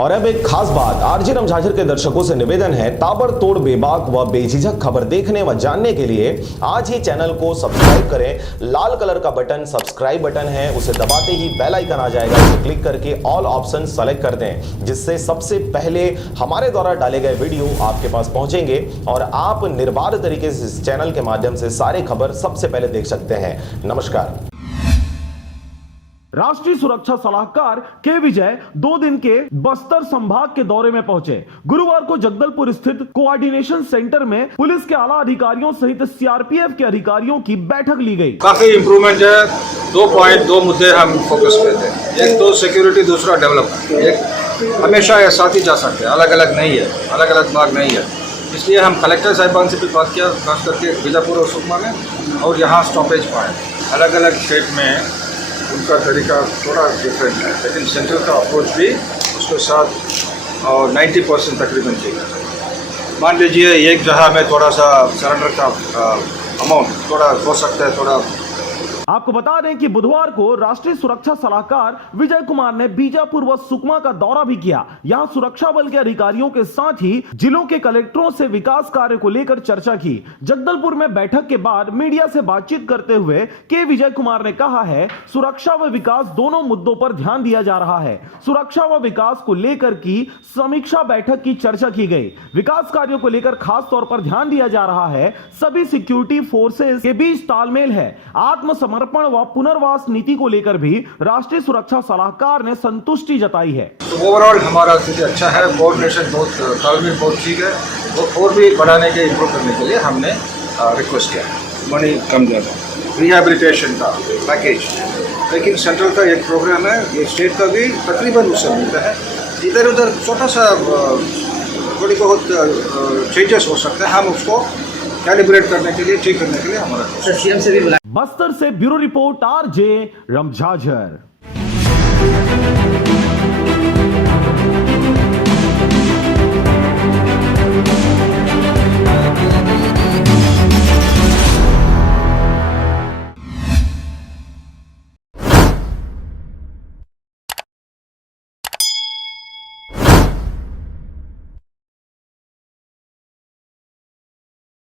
और अब एक खास बात, आरजे रमझाझर के दर्शकों से निवेदन है, ताबड़तोड़ बेबाक व बेझिझक खबर देखने व जानने के लिए आज ही चैनल को सब्सक्राइब करें। लाल कलर का बटन सब्सक्राइब बटन है, उसे दबाते ही बेल आइकन आ जाएगा, उसे क्लिक करके ऑल ऑप्शन सेलेक्ट कर दें, जिससे सबसे पहले हमारे द्वारा डाले गए वीडियो आपके पास पहुंचेंगे और आप निर्बाध तरीके से इस चैनल के माध्यम से सारे खबर सबसे पहले देख सकते हैं। नमस्कार। राष्ट्रीय सुरक्षा सलाहकार के विजय 2 दिन के बस्तर संभाग के दौरे में पहुंचे। गुरुवार को जगदलपुर स्थित कोऑर्डिनेशन सेंटर में पुलिस के आला अधिकारियों सहित सीआरपीएफ के अधिकारियों की बैठक ली गई। काफी इम्प्रूवमेंट है। 2 मुद्दे हम फोकस करते हैं, एक तो सिक्योरिटी, दूसरा डेवलपमेंट। एक हमेशा ये साथ ही जा सकते हैं, अलग अलग नहीं है, अलग अलग भाग नहीं है। इसलिए हम कलेक्टर साहिबान से भी बात किया, खास करके बीजापुर और सुकमा में, और यहाँ स्टॉपेज पाए। अलग अलग स्टेट में उनका तरीका थोड़ा डिफरेंट है, लेकिन सेंट्रल का अप्रोच भी उसके साथ 90% तकरीबन चाहिए। मान लीजिए एक जगह में थोड़ा सा सरेंडर का अमाउंट थोड़ा हो सकता है, थोड़ा। आपको बता दें कि बुधवार को राष्ट्रीय सुरक्षा सलाहकार विजय कुमार ने बीजापुर व सुकमा का दौरा भी किया। यहां सुरक्षा बल के अधिकारियों के साथ ही जिलों के कलेक्टरों से विकास कार्य को लेकर चर्चा की। जगदलपुर में बैठक के बाद मीडिया से बातचीत करते हुए के विजय कुमार ने कहा है, सुरक्षा व विकास दोनों मुद्दों पर ध्यान दिया जा रहा है। सुरक्षा व विकास को लेकर की समीक्षा बैठक की चर्चा की गई। विकास कार्यों को लेकर खास तौर पर ध्यान दिया जा रहा है। सभी सिक्योरिटी फोर्सेस के बीच तालमेल है। आत्मसमर्पण व पुनर्वास नीति को लेकर भी राष्ट्रीय सुरक्षा सलाहकार ने संतुष्टि जताई है। तो ओवरऑल हमारा स्थिति अच्छा है, कोऑर्डिनेशन बहुत, तालमेल बहुत ठीक है। तो और भी बढ़ाने के, इम्प्रूव करने के लिए हमने रिक्वेस्ट किया। मनी कम ज़्यादा, रिहैबिलिटेशन का पैकेज, लेकिन सेंट्रल का एक प्रोग्राम है, ये स्टेट का भी तकरीबन उससे मिलता है। इधर उधर छोटा सा थोड़ी बहुत चेंजेस हो सकते हैं, हम उसको कैलिब्रेट करने के लिए, ठीक करने के लिए हमारा सीएम से भी। बस्तर से ब्यूरो रिपोर्ट आरजे रमझाझर।